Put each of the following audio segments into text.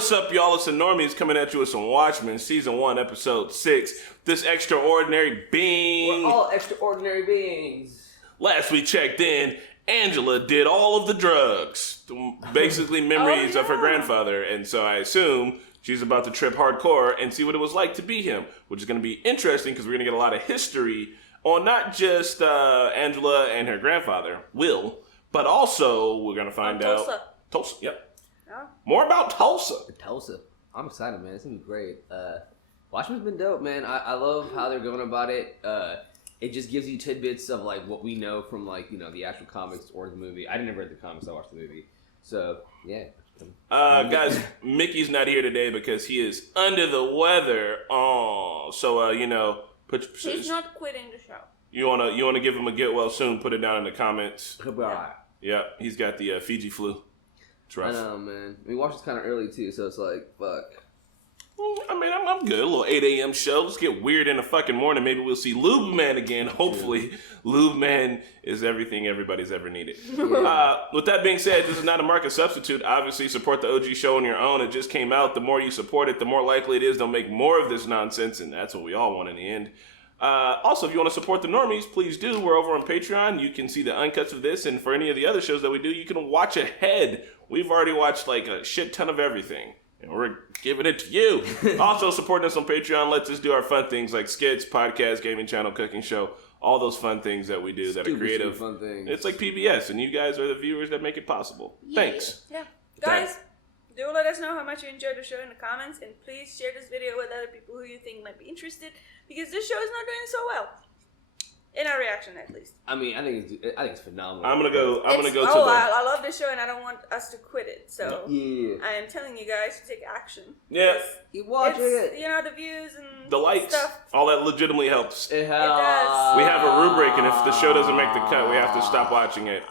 What's up, y'all? It's the Normies coming at you with some Watchmen, Season 1, Episode 6. This extraordinary being... We're all extraordinary beings. Last we checked in, Angela did all of the drugs. Basically memories of her grandfather. And so I assume she's about to trip hardcore and see what it was like to be him. Which is going to be interesting because we're going to get a lot of history on not just Angela and her grandfather, Will, but also we're going to find out... Tulsa, yep. Yeah. More about Tulsa. Tulsa. I'm excited, man. It's going to be great. Watchmen's been dope, man. I love how they're going about it. It just gives you tidbits of, like, what we know from, like, you know, the actual comics or the movie. I never read the comics. I watched the movie. So, yeah. Guys, Mickey's not here today because he is under the weather. Oh, so, you know... He's not quitting the show. You wanna give him a get well soon? Put it down in the comments. He'll be alright. Yeah, he's got the Fiji flu. It's rough. I know, man. We watched this kind of early too, so it's like, fuck. I mean, I'm good. A little 8 a.m. show. Let's get weird in the fucking morning. Maybe we'll see Lube Man again. Hopefully, Lube Man is everything everybody's ever needed. With that being said, this is not a market substitute. Obviously, support the OG show on your own. It just came out. The more you support it, the more likely it is they'll make more of this nonsense, and that's what we all want in the end. Also, if you want to support the Normies, please do. We're over on Patreon. You can see the uncuts of this, and for any of the other shows that we do, you can watch ahead. We've already watched like a shit ton of everything. And we're giving it to you. Also, supporting us on Patreon lets us do our fun things like skits, podcast, gaming channel, cooking show, all those fun things that we do that are creative. Fun things. It's like PBS, and you guys are the viewers that make it possible. Yeah. Thanks. Yeah. Guys, do let us know how much you enjoyed the show in the comments, and please share this video with other people who you think might be interested, because this show is not doing so well. In our reaction, at least. I mean, I think it's phenomenal. I'm gonna go to the... I love this show, and I don't want us to quit it. So yeah. I am telling you guys to take action. Yeah. You watch it. You know, the views and the likes, stuff. all that legitimately helps. It It does. We have a rubric, and if the show doesn't make the cut, we have to stop watching it.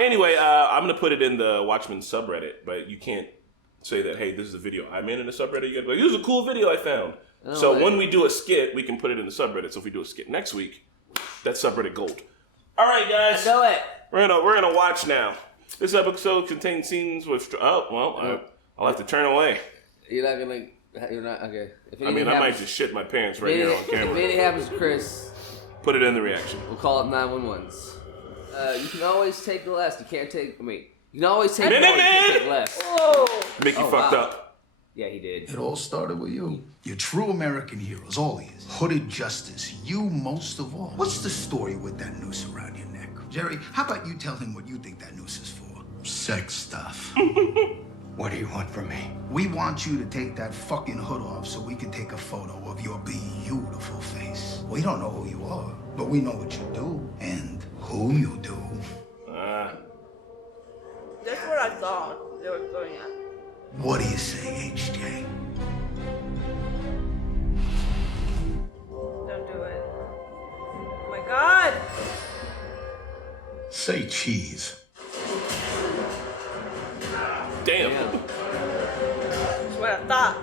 Anyway, I'm gonna put it in the Watchmen subreddit, but you can't say that, hey, this is a video I made in the subreddit. You gotta be like, this is a cool video I found. So when we do a skit, we can put it in the subreddit. So if we do a skit next week, that's subreddit gold. All right, guys. Do it. We're gonna watch now. This episode contains scenes with... I'll have to turn away. You're not gonna... You're not... Okay. I might just shit my pants right here on camera. If anything happens to Chris... Put it in the reaction. We'll call it 911s. You can always take the less. You can't take... you can always take more. You can't take less. Whoa. Mickey fucked up. Yeah, he did. It all started with you. You're true American heroes, all he is. Hooded justice, you most of all. What's the story with that noose around your neck? Jerry, how about you tell him what you think that noose is for? Sex stuff. What do you want from me? We want you to take that fucking hood off so we can take a photo of your beautiful face. We don't know who you are, but we know what you do and who you do. That's what I thought they were going at. What do you say, HJ? Don't do it. Oh my God! Say cheese. Damn. That's what I thought.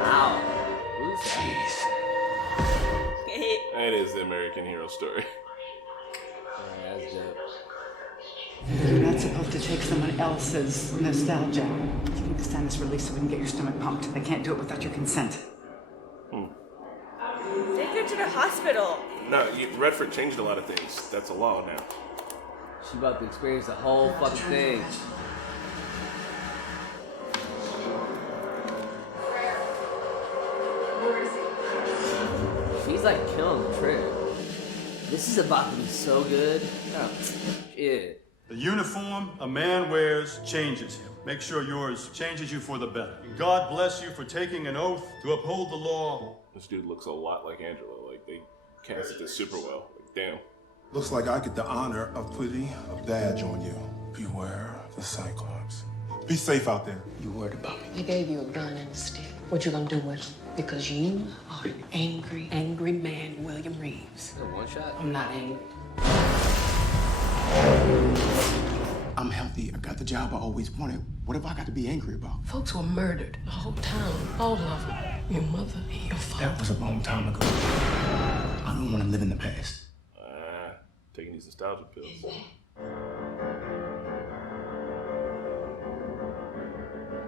Wow. Cheese. That is the American hero story. That's dope. You're not supposed to take someone else's nostalgia. You need to sign this release so we can get your stomach pumped. They can't do it without your consent. Take her to the hospital. No, Redford changed a lot of things. That's a law now. She about to experience the whole fucking thing. She's like killing the trip. This is about to be so good. Oh, shit. The uniform a man wears changes him. Make sure yours changes you for the better. And God bless you for taking an oath to uphold the law. This dude looks a lot like Angela. Like, they cast it super well. Like, damn. Looks like I get the honor of putting a badge on you. Beware the Cyclops. Be safe out there. You worried about me? He gave you a gun and a stick. What you gonna do with him? Because you are an angry, angry man, William Reeves. Is it one shot? I'm not angry. I'm healthy. I got the job I always wanted. What have I got to be angry about? Folks were murdered. The whole town. All of them. Your mother and your father. That was a long time ago. I don't want to live in the past. Taking these nostalgia pills.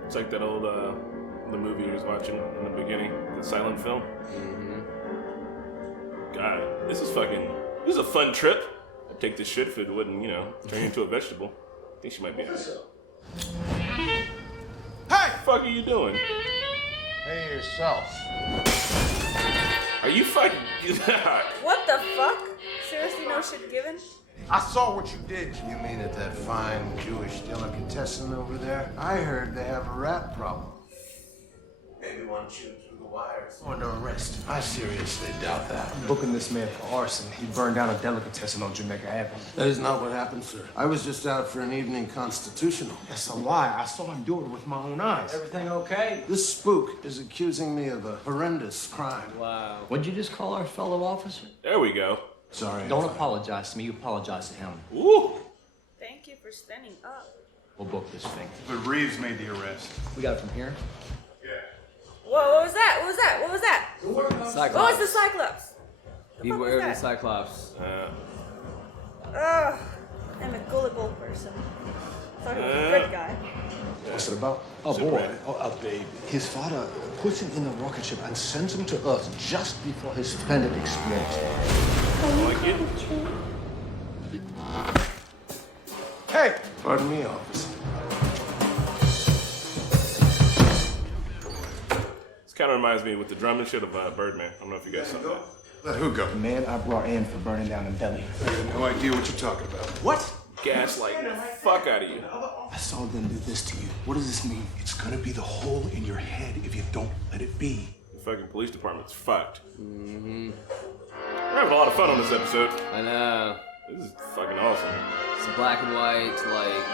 It's like that old the movie he was watching in the beginning, the silent film. God, this is a fun trip. I'd take this shit if it wouldn't, turn into a vegetable. I think she might be in it. Hey! What the fuck are you doing? Hey yourself. Are you fucking... What the fuck? Seriously, no shit given? I saw what you did. You mean at that fine Jewish delicatessen over there? I heard they have a rat problem. Maybe one chewed through the wires. Under arrest. I seriously doubt that. I'm booking this man for arson. He burned down a delicatessen on Jamaica Avenue. That is not what happened, sir. I was just out for an evening constitutional. That's a lie. I saw him do it with my own eyes. Everything okay? This spook is accusing me of a horrendous crime. Wow. What'd you just call our fellow officer? There we go. Sorry. Don't apologize to me. You apologize to him. Ooh. Thank you for standing up. We'll book this thing. But Reeves made the arrest. We got it from here. Whoa, what was that? What was that? What was that? Cyclops. What was the Cyclops? Beware of the that? Cyclops. Ugh, I'm a gullible person. Thought he was a good guy. What's it about? A boy. Oh, a baby. His father puts him in a rocket ship and sends him to Earth just before his planet explodes. Like it? Hey! Pardon me, officer. This kind of reminds me with the drum and shit of Birdman. I don't know if you guys saw that. Let who go? The man I brought in for burning down a deli. I have no idea what you're talking about. What? Gaslighting the fuck out of you. I saw them do this to you. What does this mean? It's gonna be the hole in your head if you don't let it be. The fucking police department's fucked. We're having a lot of fun on this episode. I know. This is fucking awesome. It's black and white, like...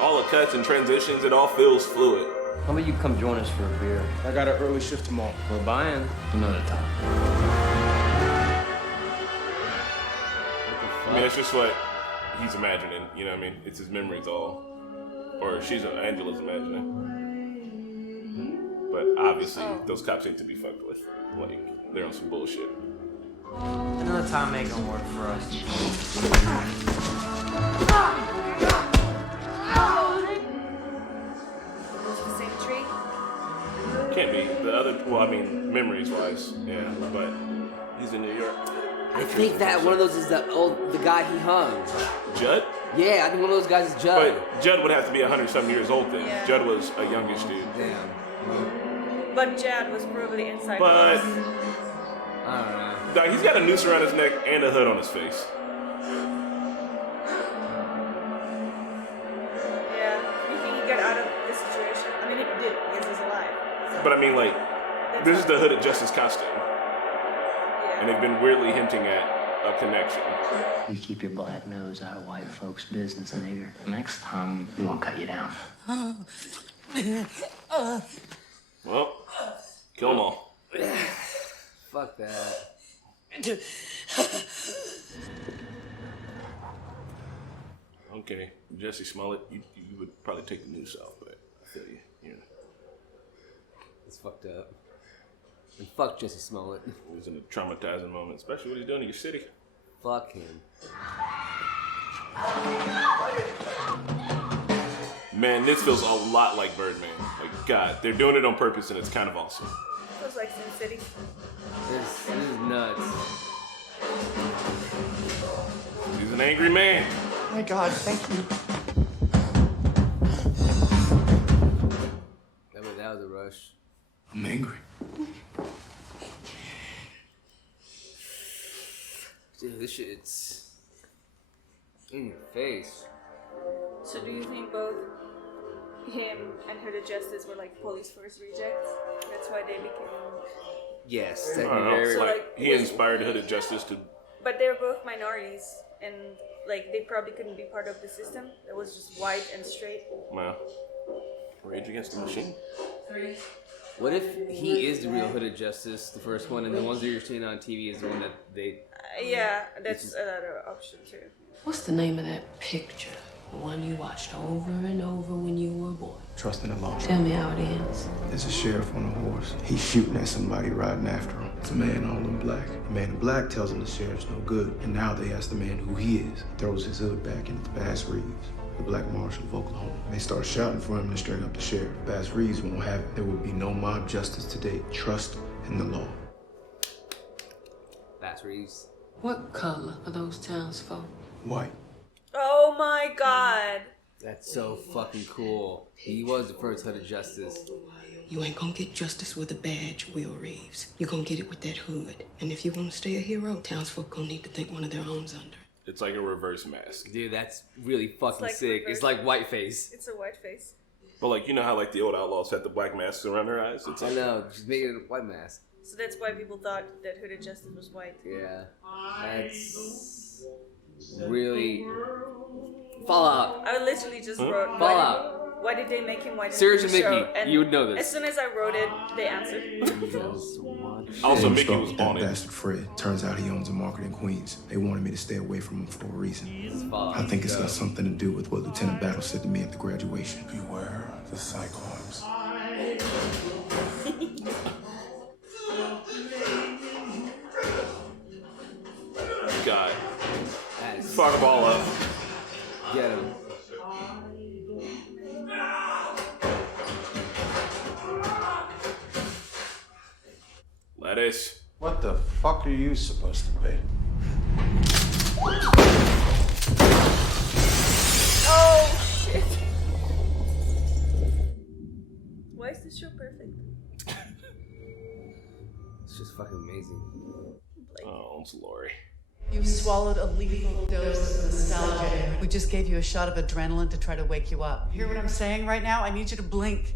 All the cuts and transitions, it all feels fluid. How about you come join us for a beer? I got an early shift tomorrow. We're buying. Another time. I mean, it's just what he's imagining, you know what I mean? It's his memories all. Or Angela's imagining. But obviously, those cops ain't to be fucked with. Like, they're on some bullshit. Another time ain't gonna work for us. It's the same tree. Can't be. The other, well, I mean, memories-wise, yeah. But he's in New York. I think that one of those is the guy he hung. Judd? Yeah, I think one of those guys is Judd. But Judd would have to be 100-something years old then. Yeah. Judd was a youngish dude. Damn. But Jad was probably inside. But I don't know. dog, he's got a noose around his neck and a hood on his face. Yeah. You think he got out of this situation? I mean, he did because he's alive. So But I mean, like, that's this is not- the Hooded Justice costume. Yeah. And they've been weirdly hinting at a connection. You keep your black nose out of white folks' business, nigger. Next time, we won't cut you down. Well, kill them all. Fuck that. Okay, Jesse Smollett, you would probably take the noose off, but I feel you. It's fucked up. And fuck Jesse Smollett. It was in a traumatizing moment, especially what he's doing in your city. Fuck him. Man, this feels a lot like Birdman. Like, God, they're doing it on purpose and it's kind of awesome. Feels like Sin City. This is nuts. He's an angry man. Oh my God, thank you. That was a rush. I'm angry. Dude, this shit's in your face. So do you think both him and Hooded Justice were like police force rejects? That's why they became... Yes, I that'd don't be know. very... So, Like, like, he inspired Hooded Justice to... But they're both minorities, and like they probably couldn't be part of the system. That was just white and straight. Well, Rage Against the Machine. What if he is the real Hooded Justice, the first one, and the ones that you're seeing on TV is the one that they... Yeah, that's another option too. What's the name of that picture? The one you watched over and over when you were a boy. Trust in the law. Tell me how it ends. There's a sheriff on a horse. He's shooting at somebody riding after him. It's a man all in black. The man in black tells him the sheriff's no good. And now they ask the man who he is. Throws his hood back into the Bass Reeves. the black marshal of Oklahoma. They start shouting for him to string up the sheriff. Bass Reeves won't have it. There will be no mob justice today. Trust in the law. Bass Reeves. What color are those townsfolk? White. Oh my god. That's so fucking cool. He was the first Hood of Justice. You ain't gonna get justice with a badge, Will Reeves. You're gonna get it with that hood. And if you want to stay a hero, townsfolk gonna need to think one of their own's under. It's like a reverse mask. Dude, that's really fucking sick. It's like whiteface. It's a white face. But like, you know how like the old outlaws had the black masks around their eyes? It's like, I know, just make it a white mask. So that's why people thought that Hooded Justice was white. Yeah. That's really... Fallout. I literally just wrote, Fallout. why did they make him white? Seriously, in the show? Mickey, And you would know this. As soon as I wrote it, they answered. Also, Mickey was that on it. bastard Fred. Turns out he owns a market in Queens. They wanted me to stay away from him for a reason. I think it's got something to do with what Lieutenant Battle said to me at the graduation. Beware the Cyclops. God. Fuck them all up. Get him. Lettuce. What the fuck are you supposed to be? Oh shit. Why is this show perfect? It's just fucking amazing. Oh, it's Lori. You swallowed a lethal dose of nostalgia. We just gave you a shot of adrenaline to try to wake you up. Hear what I'm saying right now? I need you to blink.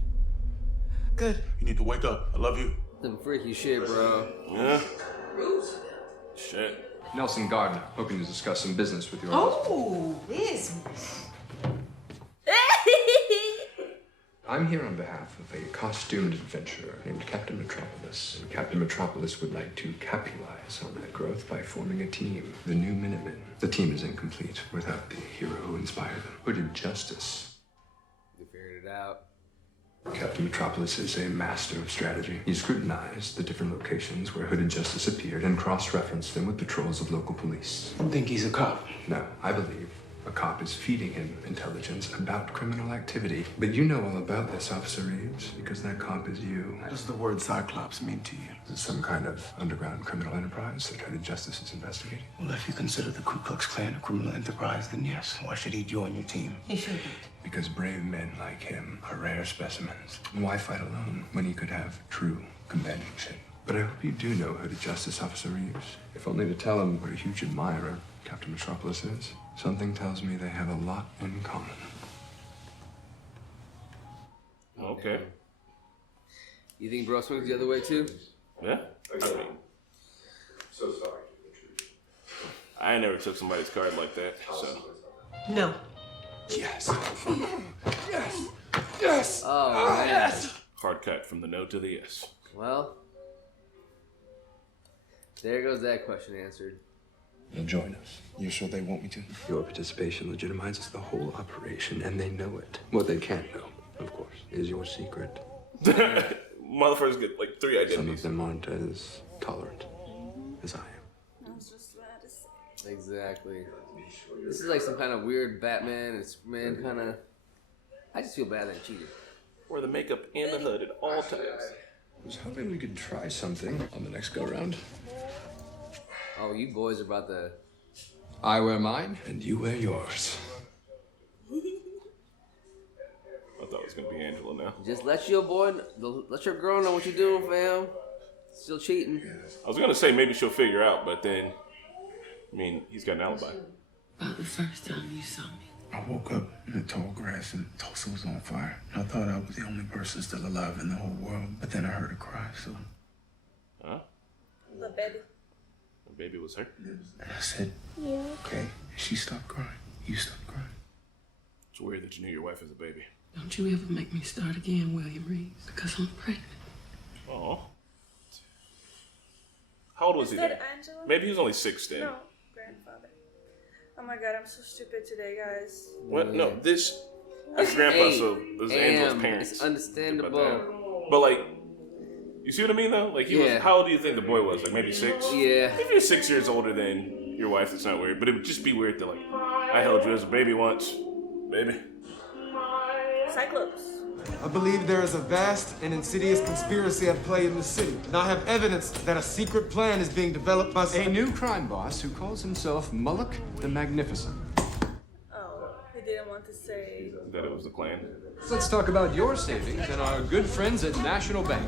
Good. You need to wake up. I love you. Some freaky shit, bro. Yeah. Shit. Nelson Gardner, hoping to discuss some business with your Oh, business. I'm here on behalf of a costumed adventurer named Captain Metropolis. And Captain Metropolis would like to capitalize on that growth by forming a team, the New Minutemen. The team is incomplete without the hero who inspired them. Hooded Justice. They figured it out. Captain Metropolis is a master of strategy. He scrutinized the different locations where Hooded Justice appeared and cross-referenced them with patrols of local police. I think he's a cop. No, I believe a cop is feeding him intelligence about criminal activity. But you know all about this, Officer Reeves, because that cop is you. What does the word Cyclops mean to you? Is it some kind of underground criminal enterprise that Hooded Justice is investigating? Well, if you consider the Ku Klux Klan a criminal enterprise, then yes. Why should he join your team? He shouldn't. Because brave men like him are rare specimens. Why fight alone when he could have true companionship? But I hope you do know Hooded Justice, Officer Reeves. If only to tell him what a huge admirer Captain Metropolis is. Something tells me they have a lot in common. Okay. You think bro swings the other way too? Yeah. I mean, So sorry. I never took somebody's card like that, so. No. Yes. Yes. Yes. Oh, man. Yes. Hard cut from the no to the yes. Well, there goes that question answered. You'll join us. You sure they want me to? Your participation legitimizes the whole operation, and they know it. What they can't know, of course, is your secret. Motherfuckers get like 3 identities. Some of them aren't as tolerant as I am. I was just about to say. Exactly. This is like some kind of weird Batman and Superman kind of. I just feel bad that I cheated. Wear the makeup and the hood at all times. I was hoping we could try something on the next go-round. Oh, you boys are about to. I wear mine, and you wear yours. I thought it was gonna be Angela now. Just let your boy, let your girl know what you're doing, fam. Still cheating. I was gonna say maybe she'll figure out, but then, I mean, he's got an alibi. About the first time you saw me. I woke up in the tall grass and Tulsa was on fire. I thought I was the only person still alive in the whole world, but then I heard a cry, so. Huh? The baby. The baby was her. And I said, yeah, okay. And she stopped crying. You stopped crying. It's weird that you knew your wife was a baby. Don't you ever make me start again, William Reeves, because I'm pregnant. Oh. How old was Is he that then? Angela? Maybe he was only 6 then. No, grandfather. Oh my god, I'm so stupid today, guys. What? No, this is grandpa, so this is Angela's parents. It's understandable. But like, you see what I mean though? Like, he was. How old do you think the boy was? Like maybe 6. Yeah. If you're 6 years older than your wife, it's not weird. But it would just be weird to like, I held you as a baby once. Maybe. Cyclops. I believe there is a vast and insidious conspiracy at play in the city, and I have evidence that a secret plan is being developed by a new crime boss who calls himself Mullock the Magnificent. Oh, he didn't want to say that it was the Klan. So let's talk about your savings and our good friends at National Bank.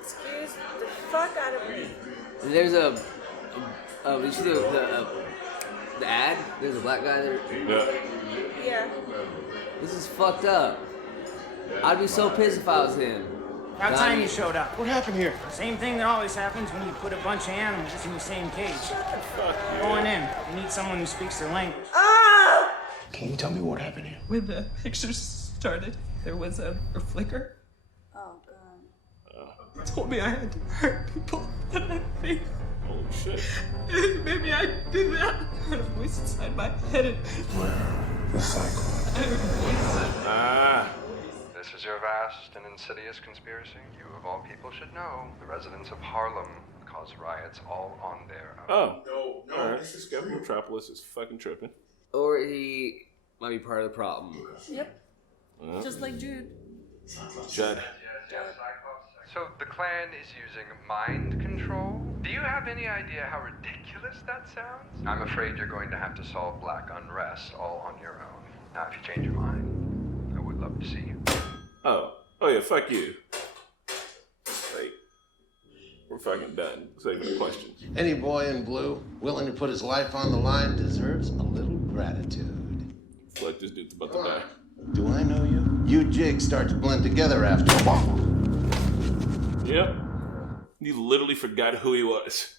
Excuse the fuck out of me. There's you see the ad? There's a black guy there. Yeah. Yeah. This is fucked up. I'd be so pissed if I was him. About time you showed up. What happened here? Same thing that always happens when you put a bunch of animals in the same cage. Going in. You need someone who speaks their language. Ah! Can you tell me what happened here? When the pictures started, there was a flicker. Oh, God. It told me I had to hurt people. And I think holy shit. maybe I did that. I heard a voice inside my head. Where? The Cyclops. I heard a voice. Ah. This is your vast and insidious conspiracy. You, of all people, should know. The residents of Harlem cause riots all on their own. Oh. No. All right. This Governor Metropolis is fucking tripping. Or he might be part of the problem. Yep. Just like Jude. Judd. So the Klan is using mind control? Do you have any idea how ridiculous that sounds? I'm afraid you're going to have to solve black unrest all on your own. Now, if you change your mind, I would love to see you. Oh yeah, fuck you. Like, we're fucking done. Saving the questions. Any boy in blue willing to put his life on the line deserves a little gratitude. Like this dude's about to die. Do I know you? You jigs start to blend together after a while. Yep. You literally forgot who he was.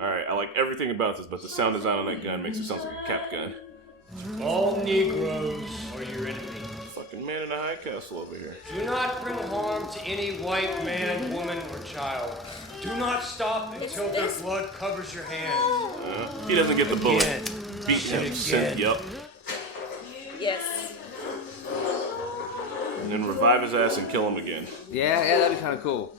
Alright, I like everything about this, but the sound design on that gun makes it sound like a cap gun. All Negroes are your enemy. Fucking man in a high castle over here. Do not bring harm to any white man, woman, or child. Do not stop until their blood covers your hands. He doesn't get the bullet. Beat him. Send, yep. Yes. And then revive his ass and kill him again. Yeah, that'd be kind of cool.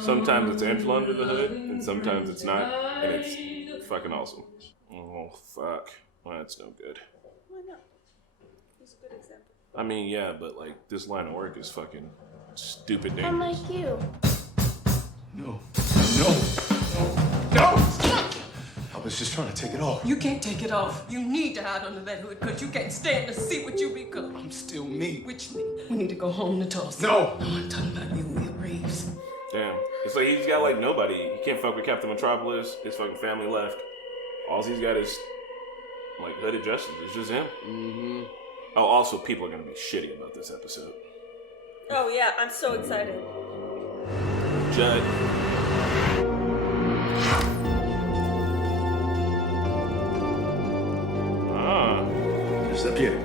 Sometimes it's Angela under the hood, and sometimes it's not, and it's fucking awesome. Oh, fuck. Well, that's no good. Why not? He's a good example. I mean, yeah, but, like, this line of work is fucking stupid dangerous. I'm like you. No. Stop! I was just trying to take it off. You can't take it off. You need to hide under that hood because you can't stand to see what you become. I'm still me. Which me? We need to go home to Tulsa. No! No, I'm talking about you, Will Reeves. Damn. It's like he's got, like, nobody. He can't fuck with Captain Metropolis. His fucking family left. All he's got is, like, hooded justice. It's just him. Mm-hmm. Oh, also, people are gonna be shitty about this episode. Oh, yeah, I'm so excited. Judd. Step here.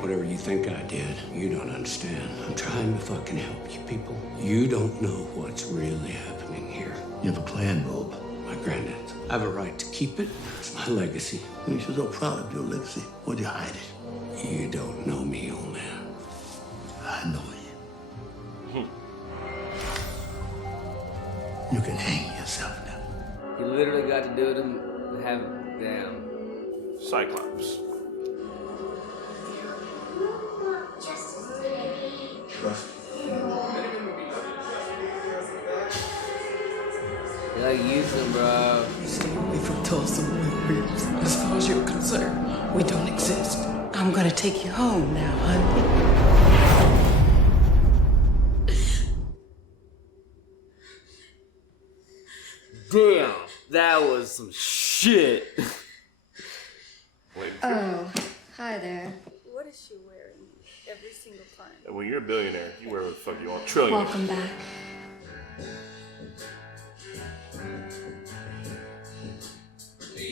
Whatever you think I did, you don't understand. I'm trying to fucking help you people. You don't know what's really happening here. You have a plan, Bob. My granddad. I have a right to keep it. It's my legacy. You should be so proud of your legacy. Why'd you hide it? You don't know me, old man. I know you. You can hang yourself now. He literally got to do it and have damn. Cyclops. Trust. You gotta use them, bro. Stay away from Tulsa, Will Reeves. As far as you're concerned, we don't exist. I'm gonna take you home now, honey. Damn, that was some shit. Oh, hi there. What is she wearing every single time? And when you're a billionaire, you wear what the fuck you want. Trillion. Welcome back.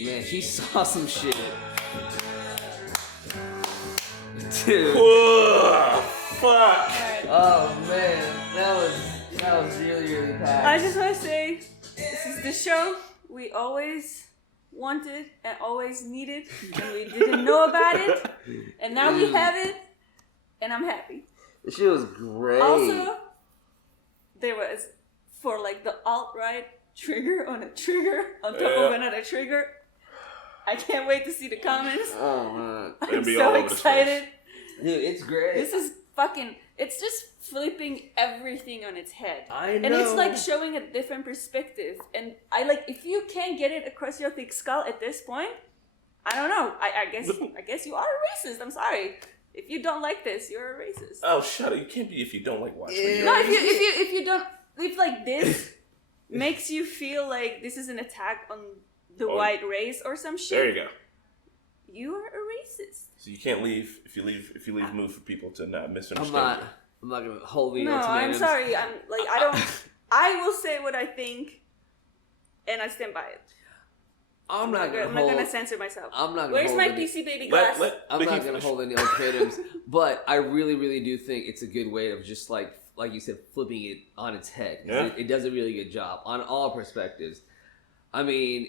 Man, she saw some shit. Dude. Whoa, fuck. Oh man, that was really, really bad. I just want to say, this is the show we always wanted and always needed, and we didn't know about it, and now we have it, and I'm happy. The shit was great. Also, there was, for like the alt-right trigger on a trigger on top of another trigger. I can't wait to see the comments. Oh man, I'm so excited. Dude, it's great. This is fucking, it's just flipping everything on its head. I know. And it's like showing a different perspective. And I like, if you can't get it across your thick skull at this point, I don't know. I guess you are a racist. I'm sorry. If you don't like this, you're a racist. Oh, shut up. You can't be if you don't like Watchmen. No, if you don't, if like this makes you feel like this is an attack on the white race or some shit. There you go. You are a racist. So you can't leave if you leave move for people to not misunderstand. I'm not gonna hold you. No, I'm sorry. I'm like I don't. I will say what I think, and I stand by it. I'm not gonna censor myself. I'm not. Where's my PC baby glass? I'm not gonna hold any ultimatums, but I really, really do think it's a good way of just like you said, flipping it on its head. Yeah. It does a really good job on all perspectives. I mean,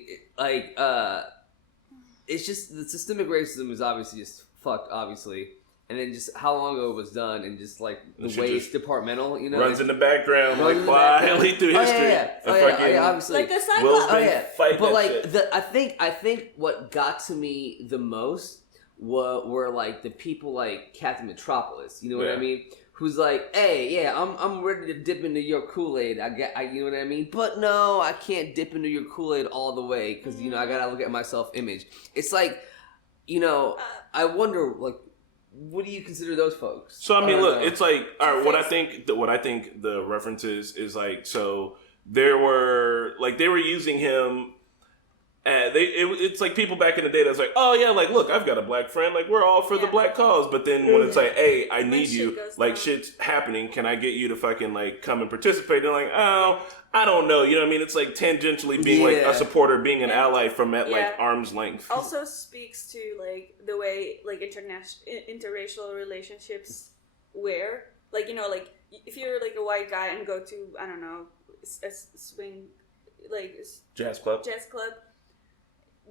it's just the systemic racism is obviously just fucked, obviously. And then just how long ago it was done, and just like the way it's departmental, you know, runs in the background like quietly through history. Obviously, like the Cyclops. But like I think what got to me the most were like the people like Captain Metropolis. You know what I mean? Who's like, hey, I'm ready to dip into your Kool-Aid. You know what I mean? But no, I can't dip into your Kool-Aid all the way because I gotta look at my self-image. It's like, I wonder like. What do you consider those folks? So I mean, look, it's like, all right. What I think the reference is like, so they were using him. It's like people back in the day that's like, oh yeah, like look, I've got a black friend, like we're all for the black cause. But then when it's like, hey, I need you, like shit's happening, can I get you to fucking like come and participate? They're like, oh, I don't know, you know what I mean? It's like tangentially being like a supporter, being an ally from at like arm's length. Also speaks to like the way like interracial relationships were. Like, like if you're like a white guy and go to, I don't know, a swing, like jazz club,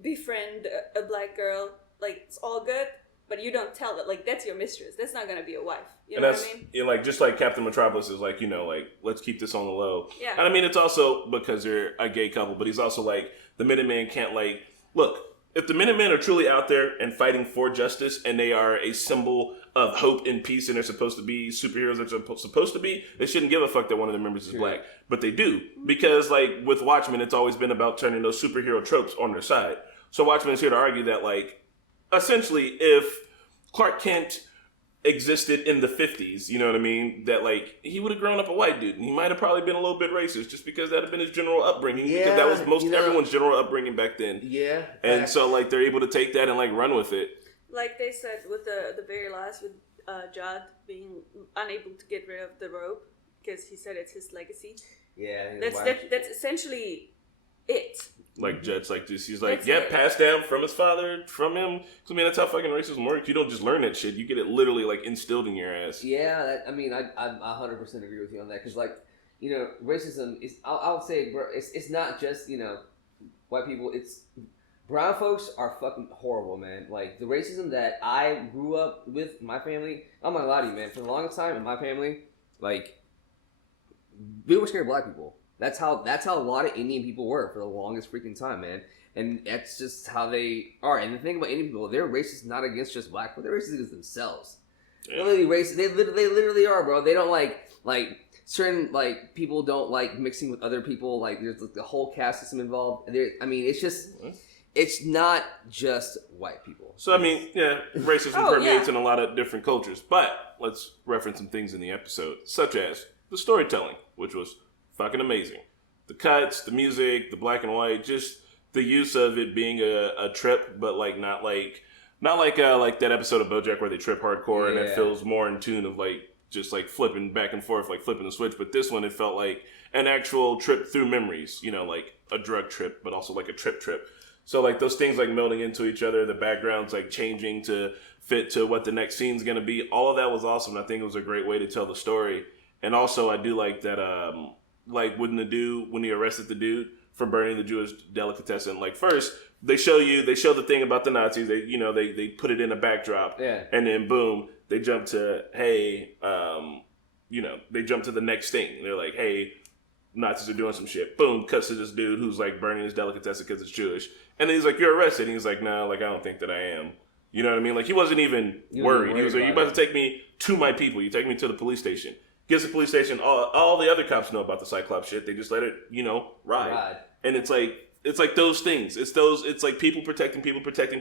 befriend a black girl, like it's all good, but you don't tell it. Like that's your mistress. That's not gonna be a wife. You know what I mean? Yeah, like just like Captain Metropolis is like, like let's keep this on the low. Yeah. And I mean it's also because they're a gay couple, but he's also like the Minutemen can't like look. If the Minutemen are truly out there and fighting for justice, and they are a symbol of hope and peace, and they're supposed to be superheroes that they're supposed to be, they shouldn't give a fuck that one of their members is black. But they do. Because, like, with Watchmen, it's always been about turning those superhero tropes on their side. So Watchmen is here to argue that, like, essentially, if Clark Kent existed in the 50s, you know what I mean? That, like, he would have grown up a white dude, and he might have probably been a little bit racist just because that had been his general upbringing. Yeah, because that was most everyone's general upbringing back then. Yeah. And so, like, they're able to take that and, like, run with it. Like they said with the very last, with Jod being unable to get rid of the robe because he said it's his legacy. Yeah. That's essentially it. Like Jed's like this. He's like, passed down from his father, from him. Because I mean, that's how fucking racism works. You don't just learn that shit. You get it literally like instilled in your ass. Yeah, I 100% agree with you on that. Because like, racism is. I'll say, bro, it's not just white people. It's brown folks are fucking horrible, man. Like the racism that I grew up with, my family. I'm not gonna lie to you, man. For the longest time in my family, like we were scared of black people. That's how a lot of Indian people were for the longest freaking time, man. And that's just how they are. And the thing about Indian people, they're racist not against just black people, they're racist against themselves. Yeah. Literally racist. They literally are, bro. They don't like certain like people don't like mixing with other people. Like there's like the whole caste system involved. It's not just white people. So I mean, yeah, racism permeates in a lot of different cultures. But let's reference some things in the episode, such as the storytelling, which was fucking amazing. The cuts, the music, the black and white, just the use of it being a trip, but like not like that episode of BoJack where they trip hardcore and it feels more in tune of like just like flipping back and forth, like flipping the switch. But this one, it felt like an actual trip through memories, like a drug trip, but also like a trip. So like those things like melding into each other, the backgrounds like changing to fit to what the next scene's gonna be. All of that was awesome. I think it was a great way to tell the story. And also I do like that. Like when he arrested the dude for burning the Jewish delicatessen, like first they show the thing about the Nazis. They put it in a backdrop. Yeah. And then boom, they jump to they jump to the next thing. They're like, hey, Nazis are doing some shit. Boom, cuts to this dude who's like burning his delicatessen because it's Jewish. And then he's like, you're arrested. And he's like, no, like I don't think that I am. You know what I mean? Like he wasn't even worried. He was like, you about to take me to my people. You take me to the police station. Gets to the police station. All the other cops know about the Cyclops shit. They just let it, ride. And it's like those things. It's like people protecting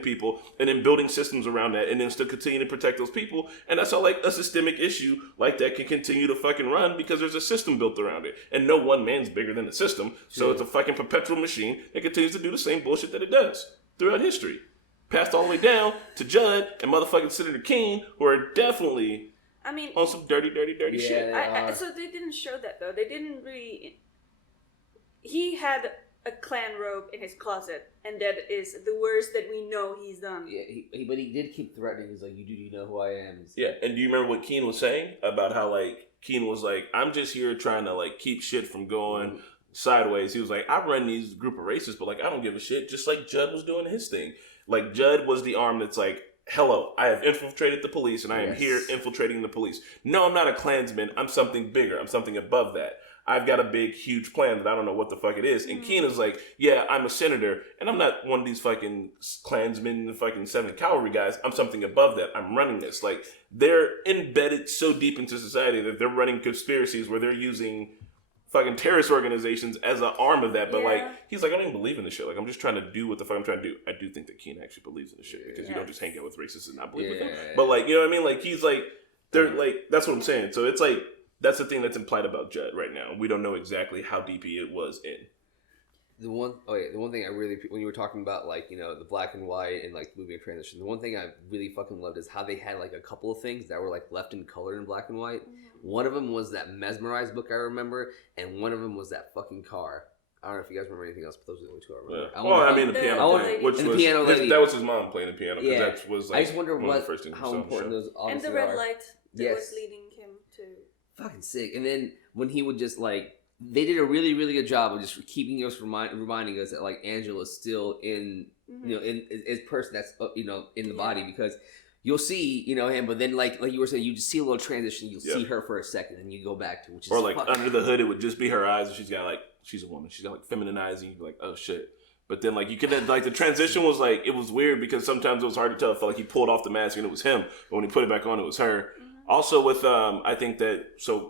people, and then building systems around that, and then still continue to protect those people. And that's how like a systemic issue like that can continue to fucking run because there's a system built around it, and no one man's bigger than the system. So it's a fucking perpetual machine that continues to do the same bullshit that it does throughout history, passed all the way down to Judd and motherfucking Senator Keene, who are definitely. I mean, on some dirty shit. So they didn't show that though. They didn't really. He had a Klan robe in his closet, and that is the worst that we know he's done. Yeah, but he did keep threatening. He's like, "You know who I am." Yeah, and do you remember what Keene was saying about how like Keene was like, "I'm just here trying to like keep shit from going sideways." He was like, "I run these group of racists, but like I don't give a shit." Just like Judd was doing his thing. Like Judd was the arm that's like, hello, I have infiltrated the police and I am here infiltrating the police. No, I'm not a Klansman. I'm something bigger. I'm something above that. I've got a big, huge plan that I don't know what the fuck it is. And Keene is like, yeah, I'm a senator and I'm not one of these fucking Klansmen, fucking 7th Cavalry guys. I'm something above that. I'm running this. Like, they're embedded so deep into society that they're running conspiracies where they're using fucking terrorist organizations as an arm of that. But like, he's like, I don't even believe in this shit. Like, I'm just trying to do what the fuck I'm trying to do. I do think that Keene actually believes in this shit because you don't just hang out with racists and not believe with them. But like, you know what I mean? Like, he's like, they're like, that's what I'm saying. So it's like, that's the thing that's implied about Judd right now. We don't know exactly how deep he was in. The one thing I really, when you were talking about like, the black and white and like movie and transition, the one thing I really fucking loved is how they had like a couple of things that were like left in color in black and white. One of them was that Mesmerized book I remember, and one of them was that fucking car. I don't know if you guys remember anything else, but those are the only two I remember. Yeah. The piano player, which was piano lady. That was his mom playing the piano. Yeah, that was like I just wonder how important those and the red light that was leading him to. Fucking sick. And then when he would just like, they did a really, really good job of just keeping us reminding us that like Angela's still in, in his person that's in the body, because you'll see him, but then like you were saying, you just see a little transition. You'll see her for a second, and you go back to which is under the hood, it would just be her eyes, and she's a woman. She's got like feminine eyes, and you'd be like, oh shit. But then like you could like the transition was like, it was weird because sometimes it was hard to tell. It felt like he pulled off the mask and it was him, but when he put it back on, it was her. Also with I think that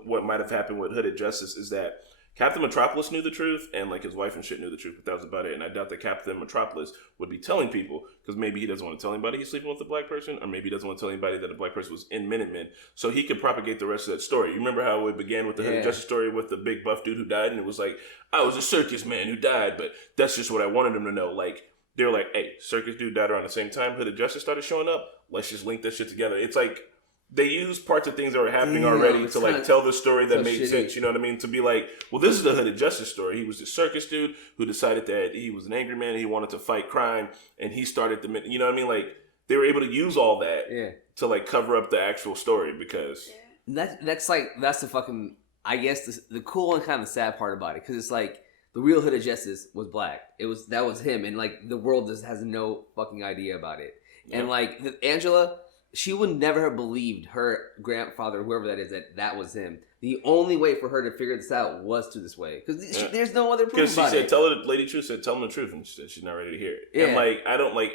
what might have happened with Hooded Justice is that Captain Metropolis knew the truth, and like his wife and shit knew the truth, but that was about it. And I doubt that Captain Metropolis would be telling people, because maybe he doesn't want to tell anybody he's sleeping with a black person, or maybe he doesn't want to tell anybody that a black person was in Minutemen, so he could propagate the rest of that story. You remember how it began with the Hooded Justice story with the big buff dude who died, and it was like, I was a circus man who died, but that's just what I wanted him to know. Like, they were like, hey, circus dude died around the same time Hooded Justice started showing up, let's just link that shit together. It's like, they used parts of things that were happening already to like tell the story that made sense. You know what I mean? To be like, well, this is the Hooded Justice story. He was the circus dude who decided that he was an angry man. And he wanted to fight crime, and he started the. You know what I mean? Like they were able to use all that to like cover up the actual story because that's the fucking, I guess the cool and kind of sad part about it, because it's like the real Hooded Justice was black. That was him, and like the world just has no fucking idea about it. And like Angela, she would never have believed her grandfather, whoever that is, that was him. The only way for her to figure this out was to this way. Because there's no other proof about it. Because Lady Truth said, tell him the truth. And she said she's not ready to hear it. Yeah. And like, I don't like,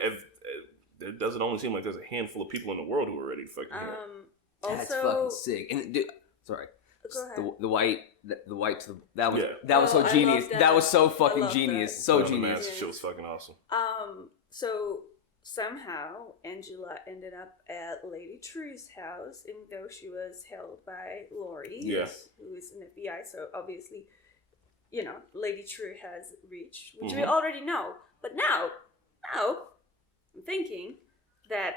it doesn't only seem like there's a handful of people in the world who are ready to fucking hear it. That's fucking sick. And sorry. Go ahead. The white, that was so genius. That was so fucking genius. That. So genius. That shit was fucking awesome. So somehow Angela ended up at Lady True's house, even though she was held by Lori, who is an FBI. So obviously, Lady True has reached, which we already know. But now I'm thinking that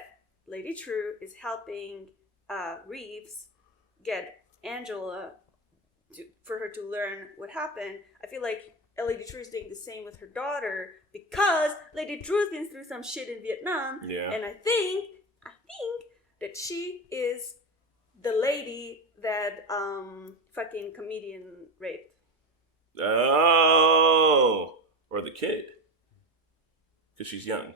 Lady True is helping Reeves get Angela for her to learn what happened. I feel like Lady True is doing the same with her daughter because Lady True's been through some shit in Vietnam. Yeah. And I think that she is the lady that fucking comedian raped. Oh, or the kid. because she's young.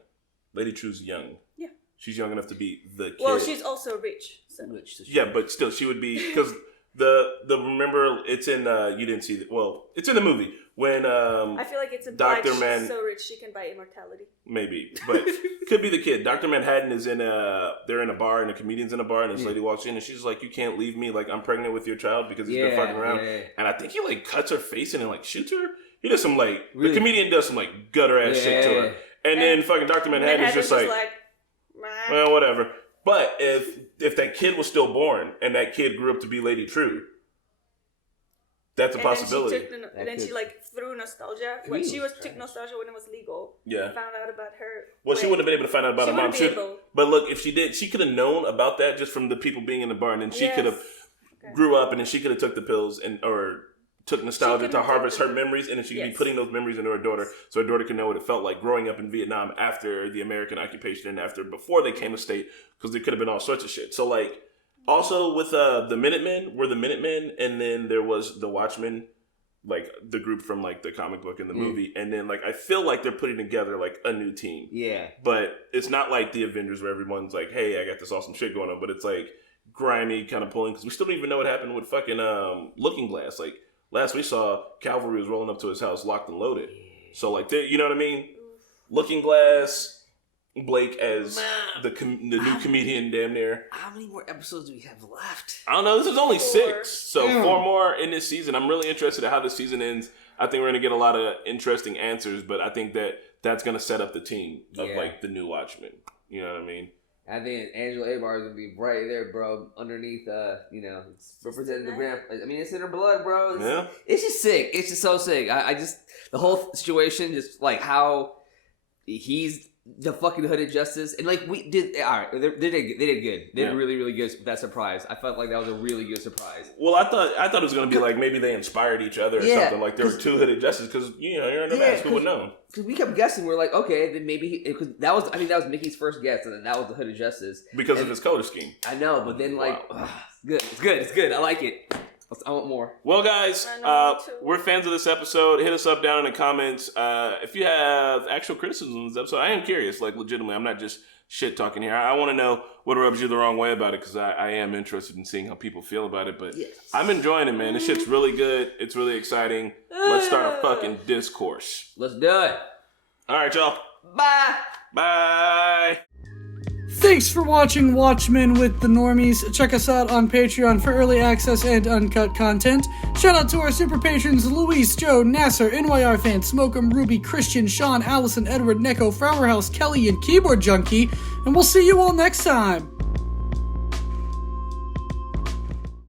Lady True's young. Yeah. She's young enough to be the kid. Well, she's also rich. So. Yeah, but still, she would be because the remember it's in you didn't see it. Well, it's in the movie when I feel like it's implied Dr. she's so rich she can buy immortality. Maybe, but could be the kid. Dr. Manhattan is in they're in a bar and the comedian's in a bar and this lady walks in and she's like, "You can't leave me. Like I'm pregnant with your child because he's been fucking around." Yeah. And I think he like cuts her face in and like shoots her. He does some like the comedian does some like gutter ass shit to her, and then fucking Dr. Manhattan's just like well, whatever. But if that kid was still born and that kid grew up to be Lady True, that's a possibility. And then she like threw nostalgia. When she took nostalgia when it was legal. Yeah. Found out about her. Well, she wouldn't have been able to find out about her mom. But look, if she did, she could have known about that just from the people being in the bar, and then she could have grew up, and then she could have took the pills or took nostalgia to harvest her memories, and then she could be putting those memories into her daughter, so her daughter can know what it felt like growing up in Vietnam after the American occupation and before they came a state, because there could have been all sorts of shit. So like, also with the Minutemen were the Minutemen, and then there was the Watchmen, like the group from like the comic book and the movie, and then like I feel like they're putting together like a new team. Yeah. But it's not like the Avengers where everyone's like, "Hey, I got this awesome shit going on," but it's like grimy kind of pulling, because we still don't even know what happened with fucking Looking Glass. Like last we saw, Cavalry was rolling up to his house locked and loaded. So like, you know what I mean? Looking Glass, Blake as the new comedian, damn near. How many more episodes do we have left? I don't know. This is only 6, so 4 more in this season. I'm really interested in how this season ends. I think we're gonna get a lot of interesting answers, but I think that's gonna set up the team of like the new Watchmen. You know what I mean? I think Angela Abar is gonna be right there, bro. Underneath, it's representing the grand. I mean, it's in her blood, bro. It's just sick. It's just so sick. I just the whole situation, just like how he's the fucking Hooded Justice, and like we did. All right, they did good. They did really, really good with that surprise. I felt like that was a really good surprise. Well, I thought it was gonna be like maybe they inspired each other or something. Like there were 2 Hooded Justices because you're in the mask. Who would know? Because we kept guessing, we're like, okay, then maybe because that was Mickey's first guess, and then that was the Hooded Justice because of his color scheme. I know, but then like, it's good. I like it. I want more. Well, guys, we're fans of this episode. Hit us up down in the comments if you have actual criticism of this episode. I am curious, like legitimately. I'm not just shit talking here. I want to know what rubs you the wrong way about it, because I am interested in seeing how people feel about it. But I'm enjoying it, man. This shit's really good. It's really exciting. Let's start a fucking discourse. Let's do it. All right, y'all. Bye. Bye. Thanks for watching Watchmen with the Normies. Check us out on Patreon for early access and uncut content. Shout out to our super patrons Luis, Joe, Nasser, NYR Fan, Smoke'em, Ruby, Christian, Sean, Allison, Edward, Neko, Flower House, Kelly, and Keyboard Junkie. And we'll see you all next time.